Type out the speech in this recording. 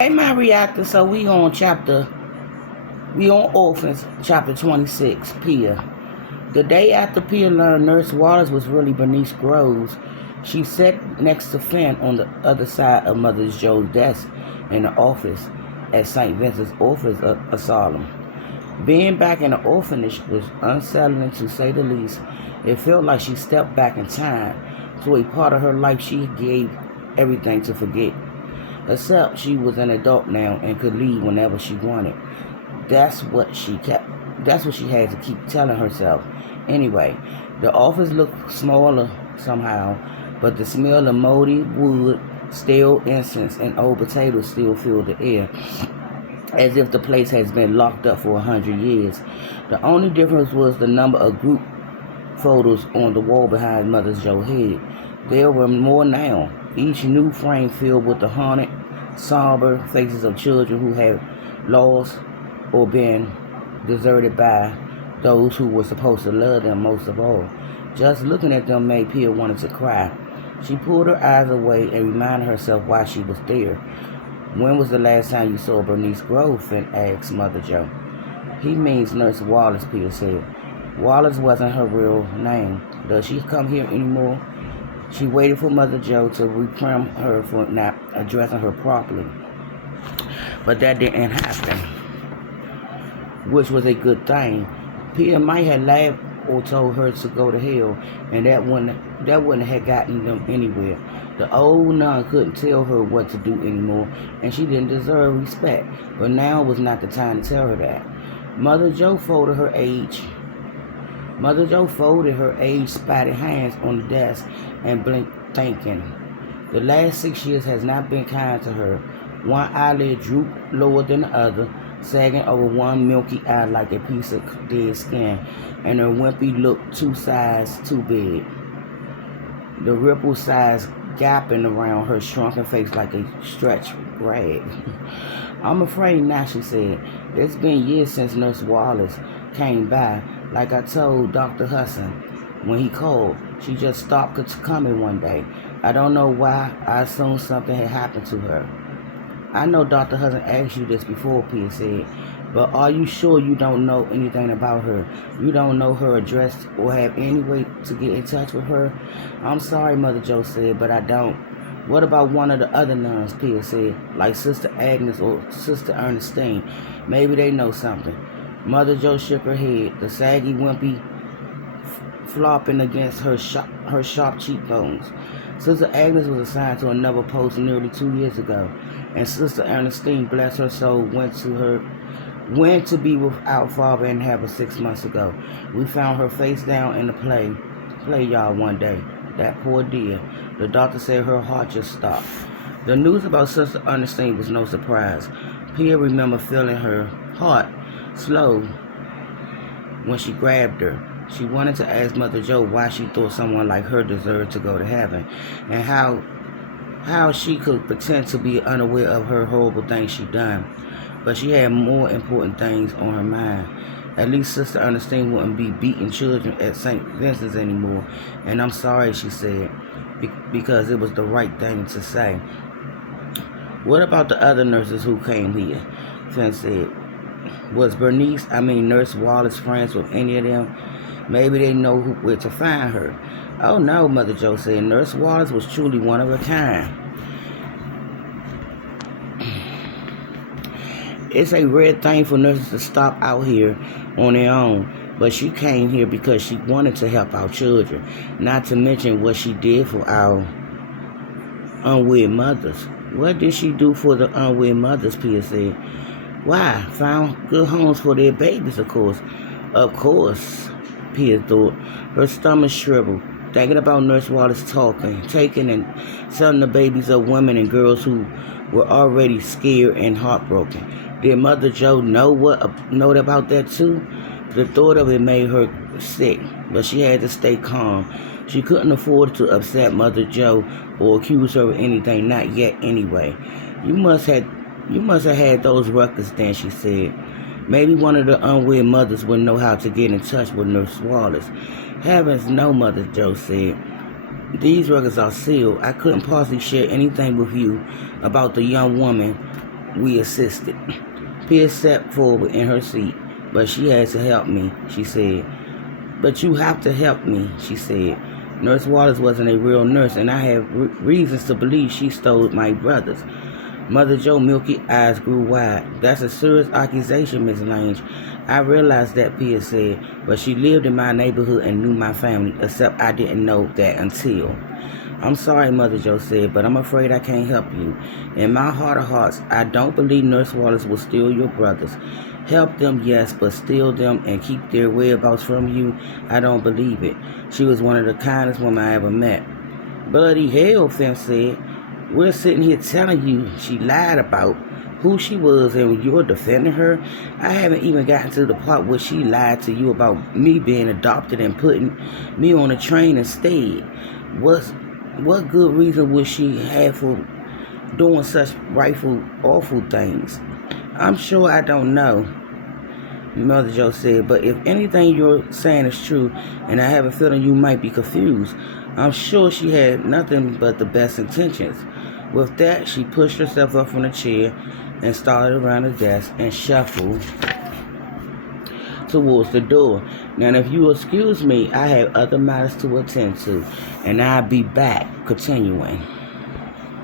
Hey, my reactor. So we on Orphans Chapter 26, Pia. The day after Pia learned Nurse Waters was really Bernice Groves, she sat next to Finn on the other side of Mother Joe's desk in the office at St. Vincent's Orphans Asylum. Being back in the orphanage was unsettling to say the least. It felt like she stepped back in time to a part of her life she gave everything to forget. Except she was an adult now and could leave whenever she wanted. That's what she kept. That's what she had to keep telling herself. Anyway, the office looked smaller somehow, but the smell of moldy wood, stale incense, and old potatoes still filled the air, as if the place has been locked up for 100 years. The only difference was the number of group photos on the wall behind Mother Joe's head. There were more now, each new frame filled with the haunted, somber faces of children who had lost or been deserted by those who were supposed to love them most of all. Just looking at them made Pia wanted to cry. She pulled her eyes away and reminded herself why she was there. When was the last time you saw Bernice Grove? Finn asked Mother Joe. He means Nurse Wallace, Pia said. Wallace wasn't her real name. Does she come here anymore? She waited for Mother Joe to reprimand her for not addressing her properly. But that didn't happen, which was a good thing. Pia might have laughed or told her to go to hell, and that wouldn't have gotten them anywhere. The old nun couldn't tell her what to do anymore, and she didn't deserve respect. But now was not the time to tell her that. Mother Joe folded her spotted hands on the desk and blinked, thinking. The last 6 years has not been kind to her. One eyelid drooped lower than the other, sagging over one milky eye like a piece of dead skin, and her wimpy looked 2 sizes too big. The ripple size gaping around her shrunken face like a stretched rag. I'm afraid not, she said. It's been years since Nurse Wallace came by. Like I told Dr. Hudson when he called, she just stopped coming one day. I don't know why. I assumed something had happened to her. I know Dr. Hudson asked you this before, Pia said, but are you sure you don't know anything about her? You don't know her address or have any way to get in touch with her? I'm sorry, Mother Joe said, but I don't. What about one of the other nuns, Pia said, like Sister Agnes or Sister Ernestine? Maybe they know something. Mother Joe shook her head, the saggy wimpy flopping against her sharp cheekbones. Sister Agnes was assigned to another post nearly 2 years ago, and Sister Ernestine, bless her soul, went to be without father and have her 6 months ago. We found her face down in the play yard one day. That poor dear. The doctor said her heart just stopped. The news about Sister Ernestine was no surprise. Pia remembered feeling her heart slow when she grabbed her. She wanted to ask Mother Joe why she thought someone like her deserved to go to heaven, and how she could pretend to be unaware of her horrible things she done. But she had more important things on her mind. At least Sister Ernestine wouldn't be beating children at St. Vincent's anymore. And I'm sorry, she said, because it was the right thing to say. What about the other nurses who came here? Finn said. Was Nurse Wallace friends with any of them? Maybe they know where to find her. Oh no, Mother Joe said. Nurse Wallace was truly one of a kind. It's a rare thing for nurses to stop out here on their own, but she came here because she wanted to help our children, not to mention what she did for our unwed mothers. What did she do for the unwed mothers, Pia said. Why, found good homes for their babies, of course. Of course, Pia thought. Her stomach shriveled, thinking about Nurse Wallace taking and selling the babies of women and girls who were already scared and heartbroken. Did Mother Joe know about that too? The thought of it made her sick, but she had to stay calm. She couldn't afford to upset Mother Joe or accuse her of anything, not yet anyway. You must have had those ruckus then, she said. Maybe one of the unwed mothers would know how to get in touch with Nurse Wallace. Heavens no, Mother Joe said. These records are sealed. I couldn't possibly share anything with you about the young woman we assisted. Pia stepped forward in her seat. But she has to help me, she said. But you have to help me, she said. Nurse Waters wasn't a real nurse, and I have reasons to believe she stole my brothers. Mother Joe's milky eyes grew wide. That's a serious accusation, Miss Lange. I realized that, Pia said, but she lived in my neighborhood and knew my family, except I didn't know that until. I'm sorry, Mother Joe said, but I'm afraid I can't help you. In my heart of hearts, I don't believe Nurse Waters will steal your brothers. Help them, yes, but steal them and keep their whereabouts from you, I don't believe it. She was one of the kindest women I ever met. Bloody hell, Fem said. We're sitting here telling you she lied about who she was and you're defending her. I haven't even gotten to the part where she lied to you about me being adopted and putting me on a train instead. What good reason would she have for doing such rightful, awful things? I'm sure I don't know, Mother Joe said, but if anything you're saying is true, and I have a feeling you might be confused, I'm sure she had nothing but the best intentions. With that, she pushed herself up from the chair and started around the desk and shuffled towards the door. Now, if you excuse me, I have other matters to attend to, and I'll be back continuing.